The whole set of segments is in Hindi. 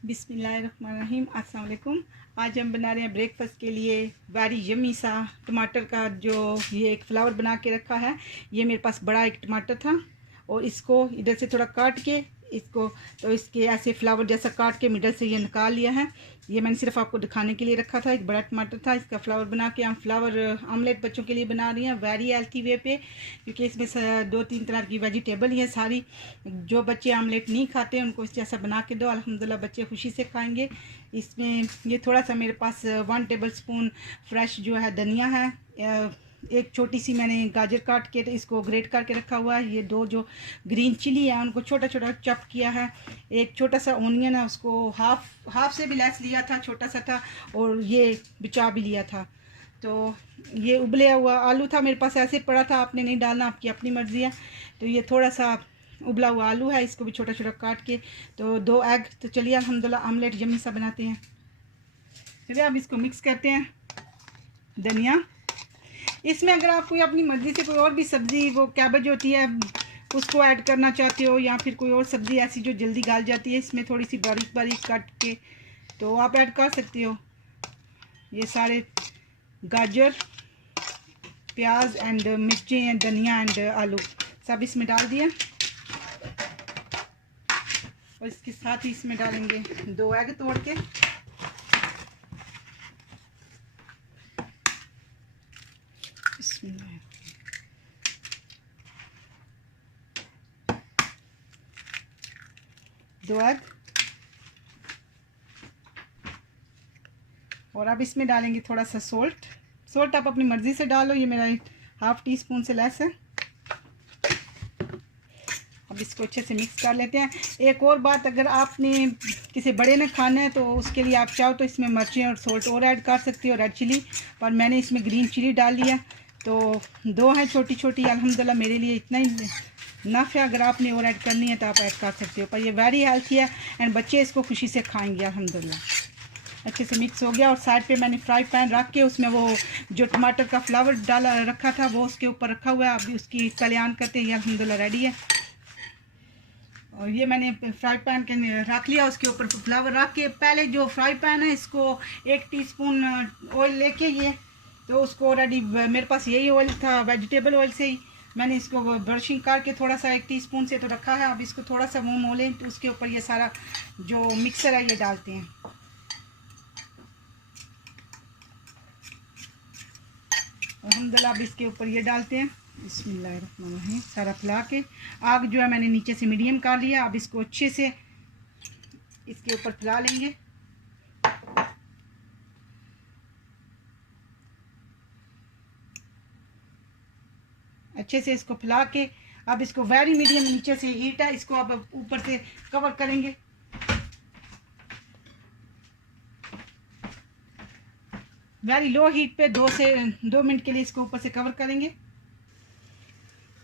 बिस्मिल्लाहिर्रहमानिर्रहीम। अस्सलाम वालेकुम। आज हम बना रहे हैं ब्रेकफास्ट के लिए वेरी यम्मी सा टमाटर का जो ये एक फ्लावर बना के रखा है। ये मेरे पास बड़ा एक टमाटर था और इसको इधर से थोड़ा काट के इसको तो इसके ऐसे फ्लावर जैसा काट के मिडल से ये निकाल लिया है। ये मैंने सिर्फ आपको दिखाने के लिए रखा था। एक बड़ा टमाटर था, इसका फ्लावर बना के हम फ्लावर आमलेट बच्चों के लिए बना रही हैं वेरी हेल्थी वे पे, क्योंकि इसमें 2-3 तरह की वेजिटेबल ही है सारी। जो बच्चे आमलेट नहीं खाते उनको इस जैसा बना के दो, अल्हम्दुलिल्लाह बच्चे खुशी से खाएंगे। इसमें ये थोड़ा सा मेरे पास 1 टेबल स्पून फ्रेश जो है धनिया है, एक छोटी सी मैंने गाजर काट के इसको ग्रेट करके रखा हुआ है। ये 2 जो ग्रीन चिली है उनको छोटा छोटा चॉप किया है। एक छोटा सा ओनियन है, उसको हाफ से भी लेस लिया था, छोटा सा था, और ये बिचा भी लिया था। तो ये उबले हुआ आलू था मेरे पास, ऐसे पड़ा था, आपने नहीं डालना, आपकी अपनी मर्ज़ी है। तो ये थोड़ा सा उबला हुआ आलू है, इसको भी छोटा छोटा काट के। तो 2 एग। तो चलिए अल्हम्दुलिल्लाह आमलेट यम्मी सा बनाते हैं। चलिए अब इसको मिक्स करते हैं। धनिया, इसमें अगर आप कोई अपनी मर्ज़ी से कोई और भी सब्ज़ी, वो कैबेज होती है, उसको ऐड करना चाहते हो, या फिर कोई और सब्ज़ी ऐसी जो जल्दी गाल जाती है, इसमें थोड़ी सी बारीक बारीक काट के तो आप ऐड कर सकते हो। ये सारे गाजर, प्याज एंड मिर्चें, धनिया एंड आलू सब इसमें डाल दिया, और इसके साथ ही इसमें डालेंगे 2 एग तोड़ के। इसमें 2 एग, और अब इसमें डालेंगे थोड़ा सा सोल्ट आप अपनी मर्ज़ी से डालो, ये मेरा 1/2 टीस्पून से लेस है। अब इसको अच्छे से मिक्स कर लेते हैं। एक और बात, अगर आपने किसी बड़े ने खाना है तो उसके लिए आप चाहो तो इसमें मिर्चें और सोल्ट और ऐड कर सकती हो, रेड चिली, पर मैंने इसमें ग्रीन चिली डाल लिया। तो 2 हैं छोटी छोटी, अल्हम्दुलिल्लाह मेरे लिए इतना ही नफ़ है। अगर आपने और ऐड करनी है तो आप ऐड कर सकते हो, पर ये वेरी हेल्थी है एंड बच्चे इसको खुशी से खाएंगे अल्हम्दुलिल्लाह। अच्छे से मिक्स हो गया, और साइड पे मैंने फ्राई पैन रख के उसमें वो जो टमाटर का फ्लावर डाला रखा था वो उसके ऊपर रखा हुआ है। अभी उसकी कल्याण करते ही अल्हम्दुलिल्लाह रेडी है। और ये मैंने फ्राई पैन के रख लिया, उसके ऊपर फ्लावर रख के पहले जो फ्राई पैन है इसको 1 टीस्पून ऑयल लेके, ये तो उसको ऑलरेडी मेरे पास यही ऑयल था, वेजिटेबल ऑयल से ही मैंने इसको ब्रशिंग करके थोड़ा सा 1 टीस्पून से तो रखा है। अब इसको थोड़ा सा मुँह मोलें तो उसके ऊपर ये सारा जो मिक्सर है ये डालते हैं। अल्हम्दुलिल्लाह अब इसके ऊपर ये डालते हैं। बिस्मिल्लाहिर्रहमानिर्रहीम। सारा फैला के, आग जो है मैंने नीचे से मीडियम कर लिया। अब इसको अच्छे से इसके ऊपर फैला लेंगे। अच्छे से इसको फैला के अब इसको वेरी मीडियम नीचे से हीट है, इसको अब ऊपर से कवर करेंगे। वेरी लो हीट पे 2 मिनट के लिए इसको ऊपर से कवर करेंगे।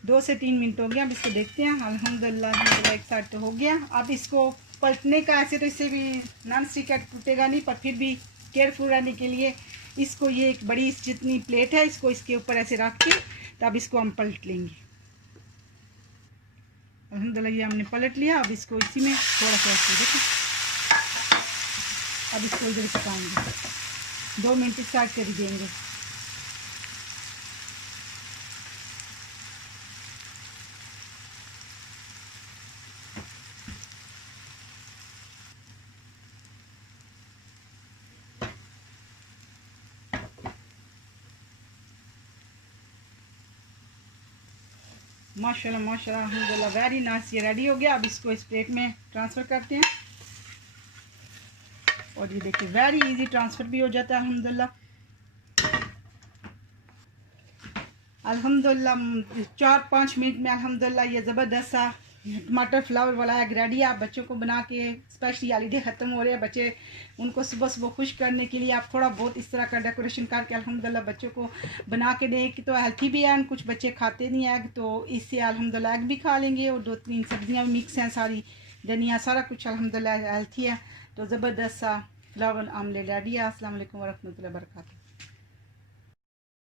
2 से 3 मिनट हो गया। अब इसको देखते हैं। अल्हम्दुलिल्लाह एक साइड तो हो गया। अब इसको पलटने का, ऐसे तो इससे भी नॉन स्टिक टूटेगा नहीं, पर फिर भी केयरफुल रहने के लिए इसको, ये एक बड़ी जितनी प्लेट है, इसको इसके ऊपर ऐसे रख के तब इसको हम पलट लेंगे। अल्हम्दुलिल्लाह ये हमने पलट लिया। अब इसको इसी में थोड़ा सा ऐसे देखो, अब इसको इधर पकाएंगे 2 मिनट साइड कर देंगे। माशाल्लाह माशाल्लाह अल्हम्दुलिल्लाह वेरी नाइस, ये रेडी हो गया। अब इसको इस प्लेट में ट्रांसफ़र करते हैं, और ये देखिए वेरी इजी ट्रांसफ़र भी हो जाता है अल्हम्दुलिल्लाह। अल्हम्दुलिल्लाह 4-5 मिनट में अल्हम्दुलिल्लाह ये ज़बरदस्त सा टमाटर फ्लावर वाला एग रेडी है। आप बच्चों को बना के, स्पेशली हॉलीडे ख़त्म हो रहे हैं, बच्चे उनको सुबह सुबह खुश करने के लिए आप थोड़ा बहुत इस तरह का डेकोरेशन करके अल्हम्दुलिल्लाह बच्चों को बना के दें कि तो हेल्थी भी है। कुछ बच्चे खाते नहीं एग, तो इससे अल्हम्दुलिल्लाह एग भी खा लेंगे, और 2-3 सब्जियाँ भी मिक्स हैं सारी, धनिया सारा कुछ अल्हम्दुलिल्लाह हेल्थी है। तो ज़बरदस्त सा फ्लावर आमलेट रेडी है। अस्सलाम वालेकुम वरहमतुल्लाहि वबरकातुहू।